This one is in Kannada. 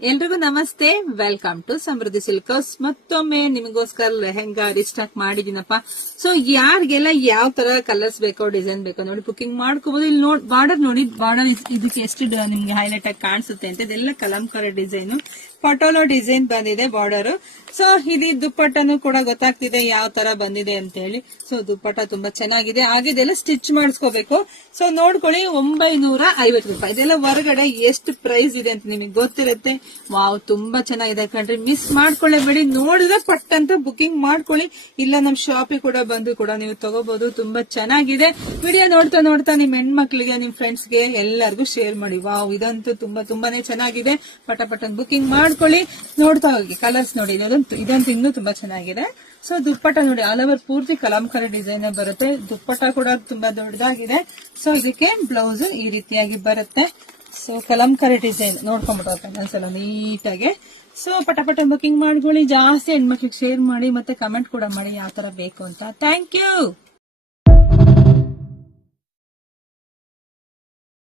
ಎಲ್ರಿಗೂ ನಮಸ್ತೆ, welcome to Samriddhi silk house. ಮತ್ತೊಮ್ಮೆ ನಿಮಗೋಸ್ಕರ ಲೆಹೆಂಗಾ ರಿಸ್ಟಾಕ್ ಮಾಡಿದೀನಪ್ಪ. ಸೊ ಯಾರಿಗೆಲ್ಲ ಯಾವ ತರ ಕಲರ್ಸ್ ಬೇಕೋ, ಡಿಸೈನ್ ಬೇಕೋ ನೋಡಿ ಬುಕಿಂಗ್ ಮಾಡ್ಕೋಬಹುದು. ಇಲ್ಲಿ ಬಾರ್ಡರ್ ನೋಡಿ, ಬಾರ್ಡರ್ ಇದಕ್ಕೆ ಎಷ್ಟು ನಿಮ್ಗೆ ಹೈಲೈಟ್ ಆಗಿ ಕಾಣಿಸುತ್ತೆ ಅಂತ. ಇದೆಲ್ಲ ಕಲಂಕಾರಿ ಡಿಸೈನ್, ಪಟೋಲೋ ಡಿಸೈನ್ ಬಂದಿದೆ ಬಾರ್ಡರ್. ಸೊ ಇಲ್ಲಿ ದುಪ್ಪಟ್ಟನು ಕೂಡ ಗೊತ್ತಾಗ್ತಿದೆ ಯಾವ ತರ ಬಂದಿದೆ ಅಂತ ಹೇಳಿ. ಸೊ ದುಪ್ಪಟ್ಟ ತುಂಬಾ ಚೆನ್ನಾಗಿದೆ. ಹಾಗೆ ಇದೆಲ್ಲ ಸ್ಟಿಚ್ ಮಾಡಿಸ್ಕೋಬೇಕು. ಸೊ ನೋಡ್ಕೊಳ್ಳಿ, 950 ರೂಪಾಯಿ. ಇದೆಲ್ಲ ಹೊರಗಡೆ ಎಷ್ಟು ಪ್ರೈಸ್ ಇದೆ ಅಂತ ನಿಮಗೆ ಗೊತ್ತಿರುತ್ತೆ. ವಾವ್, ತುಂಬಾ ಚೆನ್ನಾಗಿದೆ ಕಣ್ರಿ. ಮಿಸ್ ಮಾಡ್ಕೊಳ್ಳೇಬೇಡಿ. ನೋಡಿದ್ರೆ ಪಟ್ ಅಂತ ಬುಕಿಂಗ್ ಮಾಡ್ಕೊಳ್ಳಿ. ಇಲ್ಲ ನಮ್ ಶಾಪಿಗೆ ಕೂಡ ಬಂದು ಕೂಡ ನೀವು ತಗೋಬಹುದು. ತುಂಬಾ ಚೆನ್ನಾಗಿದೆ. ವಿಡಿಯೋ ನೋಡ್ತಾ ನೋಡ್ತಾ ನಿಮ್ ಹೆಣ್ಮಕ್ಳಿಗೆ, ನಿಮ್ ಫ್ರೆಂಡ್ಸ್ಗೆ ಎಲ್ಲರಿಗೂ ಶೇರ್ ಮಾಡಿ. ವಾವ್, ಇದಂತೂ ತುಂಬಾನೇ ಚೆನ್ನಾಗಿದೆ. ಪಟ ಬುಕಿಂಗ್ ಮಾಡ್ಕೊಳ್ಳಿ. ನೋಡ್ತಾ ಹೋಗಿ. ಕಲರ್ಸ್ ನೋಡಿ, ಇದಂತೂ ಇನ್ನೂ ತುಂಬಾ ಚೆನ್ನಾಗಿದೆ. ಸೊ ದುಪ್ಪಟ್ಟ ನೋಡಿ, ಆಲ್ ಓವರ್ ಪೂರ್ತಿ ಕಲಂಕಾರಿ ಡಿಸೈನ್ ಬರುತ್ತೆ. ದುಪ್ಪಟ್ಟ ಕೂಡ ತುಂಬಾ ದೊಡ್ಡದಾಗಿದೆ. ಸೊ ಇದಕ್ಕೆ ಬ್ಲೌಸ್ ಈ ರೀತಿಯಾಗಿ ಬರುತ್ತೆ. ಸೊ ಕಲಂಕಾರಿ ಡಿಸೈನ್ ನೋಡ್ಕೊಂಡ್ಬಿಟ್ಟು ಒಂದ್ಸಲ ನೀಟಾಗಿ. ಸೊ ಪಟ ಬುಕಿಂಗ್ ಮಾಡ್ಕೊಳ್ಳಿ. ಜಾಸ್ತಿ ಹೆಣ್ಮಕ್ಳಿಗೆ ಶೇರ್ ಮಾಡಿ, ಮತ್ತೆ ಕಮೆಂಟ್ ಕೂಡ ಮಾಡಿ ಯಾವ ತರ ಬೇಕು ಅಂತ. Thank you.